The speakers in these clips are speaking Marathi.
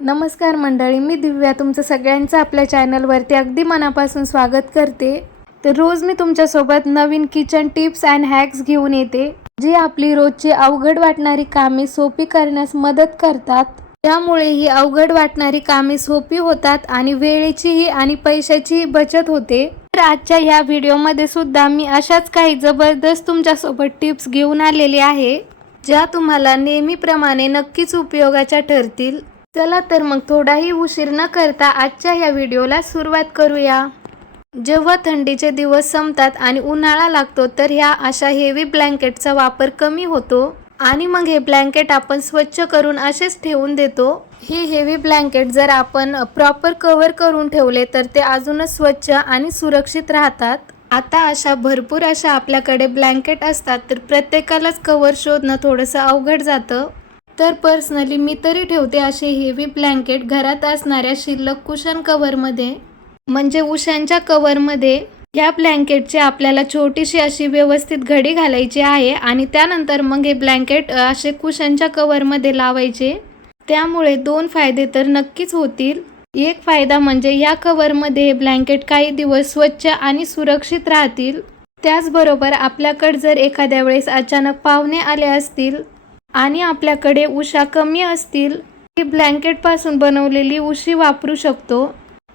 नमस्कार मंडळी, मी दिव्या तुमचं सगळ्यांचं आपल्या चॅनलवरती अगदी मनापासून स्वागत करते। तर रोज मी तुमच्यासोबत नवीन किचन टिप्स अँड हॅक्स घेऊन येते, जी आपली रोजची अवघड वाटणारी कामे सोपी करण्यास मदत करतात। त्यामुळे ही अवघड वाटणारी कामे सोपी होतात आणि वेळेचीही आणि पैशाचीही बचत होते। तर आजच्या ह्या व्हिडिओमध्ये सुद्धा मी अशाच काही जबरदस्त तुमच्यासोबत टिप्स घेऊन आलेली आहे, ज्या तुम्हाला नेहमीप्रमाणे नक्कीच उपयोगाच्या ठरतील। चला तर मग थोडाही उशीर न करता आजच्या ह्या व्हिडिओला सुरुवात करूया। जेव्हा थंडीचे दिवस संपतात आणि उन्हाळा लागतो तर ह्या अशा हेवी ब्लँकेटचा वापर कमी होतो आणि मग हे ब्लँकेट आपण स्वच्छ करून असेच ठेवून देतो। हे हेवी ब्लँकेट जर आपण प्रॉपर कव्हर करून ठेवले तर ते अजूनच स्वच्छ आणि सुरक्षित राहतात। आता अशा भरपूर अशा आपल्याकडे ब्लँकेट असतात, तर प्रत्येकालाच कव्हर शोधणं थोडंसं अवघड जातं। तर पर्सनली मी तरी ठेवते असे हेवी ब्लँकेट घरात असणाऱ्या शिल्लक कुशन कव्हरमध्ये, म्हणजे उशांच्या कव्हरमध्ये। या ब्लँकेटची आपल्याला छोटीशी अशी व्यवस्थित घडी घालायची आहे आणि त्यानंतर मग हे ब्लँकेट असे कुशनच्या कव्हरमध्ये लावायचे। त्यामुळे दोन फायदे तर नक्कीच होतील। एक फायदा म्हणजे या कव्हरमध्ये हे ब्लँकेट काही दिवस स्वच्छ आणि सुरक्षित राहतील। त्याचबरोबर आपल्याकडे जर एखाद्या वेळेस अचानक पाहुणे आले असतील आणि आपल्याकडे उशा कमी असतील, ही ब्लँकेटपासून बनवलेली उशी वापरू शकतो।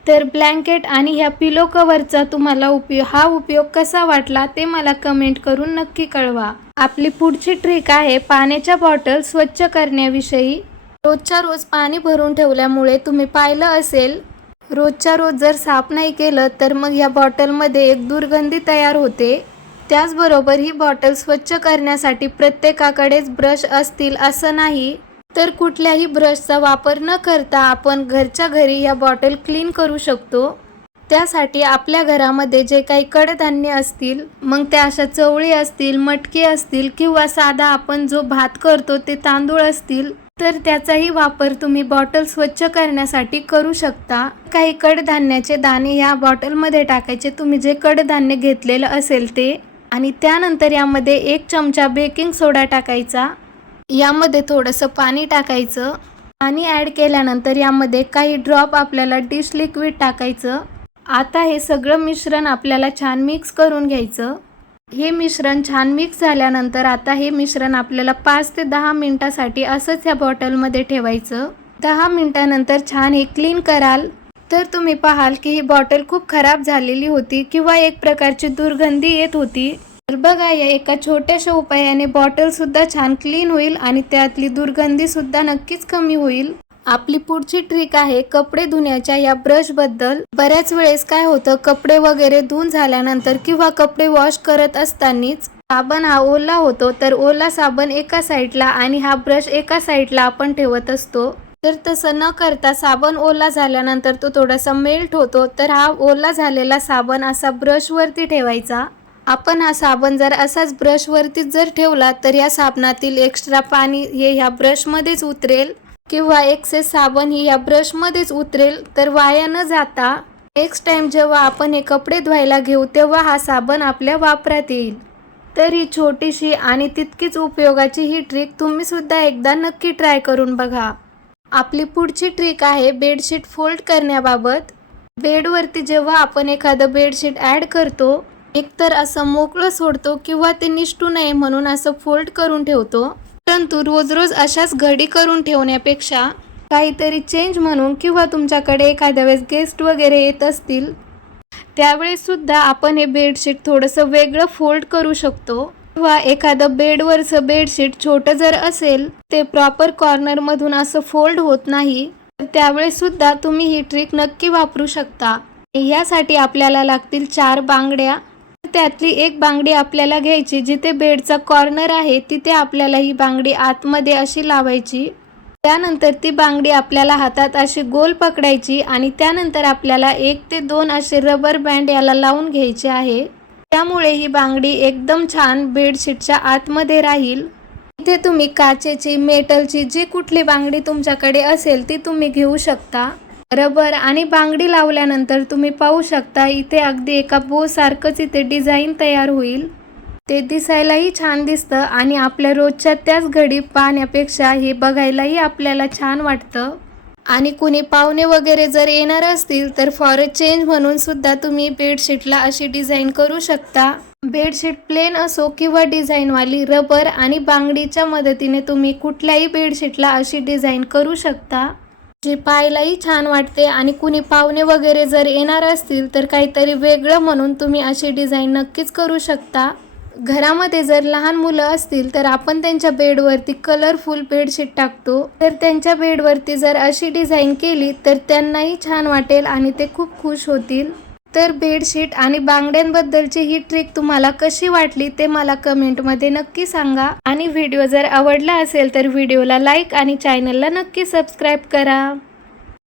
तर ब्लँकेट आणि ह्या पिलो कव्हरचा तुम्हाला उपयोग कसा वाटला ते मला कमेंट करून नक्की कळवा। आपली पुढची ट्रिक आहे पाण्याच्या बॉटल स्वच्छ करण्याविषयी। रोजच्या रोज पाणी भरून ठेवल्यामुळे तुम्ही पाहिलं असेल, रोजच्या रोज जर साफ नाही केलं तर मग या बॉटलमध्ये एक दुर्गंधी तयार होते। त्याचबरोबर ही बॉटल स्वच्छ करण्यासाठी प्रत्येकाकडेच ब्रश असतील असं नाही, तर कुठल्याही ब्रशचा वापर न करता आपण घरच्या घरी या बॉटल क्लीन करू शकतो। त्यासाठी आपल्या घरामध्ये जे काही कडधान्य असतील, मग त्या अशा चवळी असतील, मटकी असतील किंवा साधा आपण जो भात करतो ते तांदूळ असतील, तर त्याचाही वापर तुम्ही बॉटल स्वच्छ करण्यासाठी करू शकता। काही कडधान्याचे दाणे या बॉटलमध्ये टाकायचे, तुम्ही जे कडधान्य घेतलेलं असेल ते, आणि त्यानंतर यामध्ये 1 चमचा बेकिंग सोडा टाकायचा। यामध्ये थोडंसं पाणी टाकायचं आणि ॲड केल्यानंतर यामध्ये काही ड्रॉप आपल्याला डिश लिक्विड टाकायचं। आता हे सगळं मिश्रण आपल्याला छान मिक्स करून घ्यायचं। हे मिश्रण छान मिक्स झाल्यानंतर आता हे मिश्रण आपल्याला 5 ते 10 मिनिटासाठी असंच ह्या बॉटलमध्ये ठेवायचं। 10 मिनिटानंतर छान हे क्लीन कराल तर तुम्ही पाहाल की ही बॉटल खूप खराब झालेली होती किंवा एक प्रकारची दुर्गंधी येत होती। तर बघा, या एका छोट्याशा उपायाने बॉटल सुद्धा छान क्लीन होईल आणि त्यातली दुर्गंधी सुद्धा नक्कीच कमी होईल। आपली पुढची ट्रिक आहे कपडे धुण्याच्या या ब्रश बद्दल। बऱ्याच वेळेस काय होतं, कपडे वगैरे धुवून झाल्यानंतर किंवा कपडे वॉश करत असतानाच साबण हा ओला होतो, तर ओला साबण एका साईडला आणि हा ब्रश एका साईडला आपण ठेवत असतो। तर तसं न करता साबण ओला झाल्यानंतर तो थोडासा मेल्ट होतो, तर हा ओला झालेला साबण असा ब्रशवरती ठेवायचा। आपण हा साबण जर असाच ब्रशवरती जर ठेवला तर या साबणातील एक्स्ट्रा पाणी हे ह्या ब्रशमध्येच उतरेल किंवा एक्सेस साबण ही या ब्रशमध्येच उतरेल, तर वाया न जाता नेक्स्ट टाइम जेव्हा आपण हे कपडे धुवायला घेऊ तेव्हा हा साबण आपल्या वापरात येईल। तर ही छोटीशी आणि तितकीच उपयोगाची ही ट्रिक तुम्ही सुद्धा एकदा नक्की ट्राय करून बघा। आपली पुढची ट्रिक आहे बेडशीट फोल्ड करण्याबाबत। बेडवरती जेव्हा आपण एखादं बेडशीट ॲड करतो, एकतर असं मोकळं सोडतो किंवा ते निसटू नये म्हणून असं फोल्ड करून ठेवतो। परंतु रोज रोज अशाच घडी करून ठेवण्यापेक्षा काहीतरी चेंज म्हणून किंवा तुमच्याकडे एखाद्या वेळेस गेस्ट वगैरे येत असतील, त्यावेळेस सुद्धा आपण हे बेडशीट थोडंसं वेगळं फोल्ड करू शकतो। किंवा एखादं बेडवरचं बेडशीट छोटं जर असेल, ते प्रॉपर कॉर्नरमधून असं फोल्ड होत नाही, तर त्यावेळेस सुद्धा तुम्ही ही ट्रिक नक्की वापरू शकता। यासाठी आपल्याला लागतील 4 बांगड्या। त्यातली एक बांगडी आपल्याला घ्यायची, जिथे बेडचा कॉर्नर आहे तिथे आपल्याला ही बांगडी आतमध्ये अशी लावायची। त्यानंतर ती बांगडी आपल्याला हातात अशी गोल पकडायची आणि त्यानंतर आपल्याला 1 ते 2 असे रबर बँड याला लावून घ्यायचे आहे। त्यामुळे ही बांगडी एकदम छान बेडशीटच्या आतमध्ये राहील। इथे तुम्ही काचेची, मेटलची जी कुठली बांगडी तुमच्याकडे असेल ती तुम्ही घेऊ शकता। रबर आणि बांगडी लावल्यानंतर तुम्ही पाहू शकता इथे अगदी एका बो सारखंच इथे डिझाईन तयार होईल। ते दिसायलाही छान दिसतं आणि आपल्या रोजच्या त्याच घडी पाहण्यापेक्षा हे बघायलाही आपल्याला छान वाटतं। आणि कुणी पाहुणे वगैरे जर येणार असतील तर फॉर अ चेंज म्हणून सुद्धा तुम्ही बेडशीटला अशी डिझाईन करू शकता. बेडशीट प्लेन असो किंवा डिझाईनवाली, रबर आणि बांगडीच्या मदतीने तुम्ही कुठल्याही बेडशीटला अशी डिझाईन करू शकता, जी पाहायलाही छान वाटते. आणि कुणी पाहुणे वगैरे जर येणार असतील तर काहीतरी वेगळं म्हणून तुम्ही अशी डिझाईन नक्कीच करू शकता. घरामध्ये जर लहान मुलं असतील तर आपण त्यांच्या बेडवरती कलरफुल बेडशीट टाकतो, तर त्यांच्या बेडवरती जर अशी डिझाईन केली तर त्यांनाही छान वाटेल आणि ते खूप खुश होतील. तर बेडशीट आणि बांगड्यांबद्दलची ही ट्रिक तुम्हाला कशी वाटली ते मला कमेंटमध्ये नक्की सांगा. आणि व्हिडिओ जर आवडला असेल तर व्हिडिओला लाईक आणि चॅनलला नक्की सबस्क्राईब करा.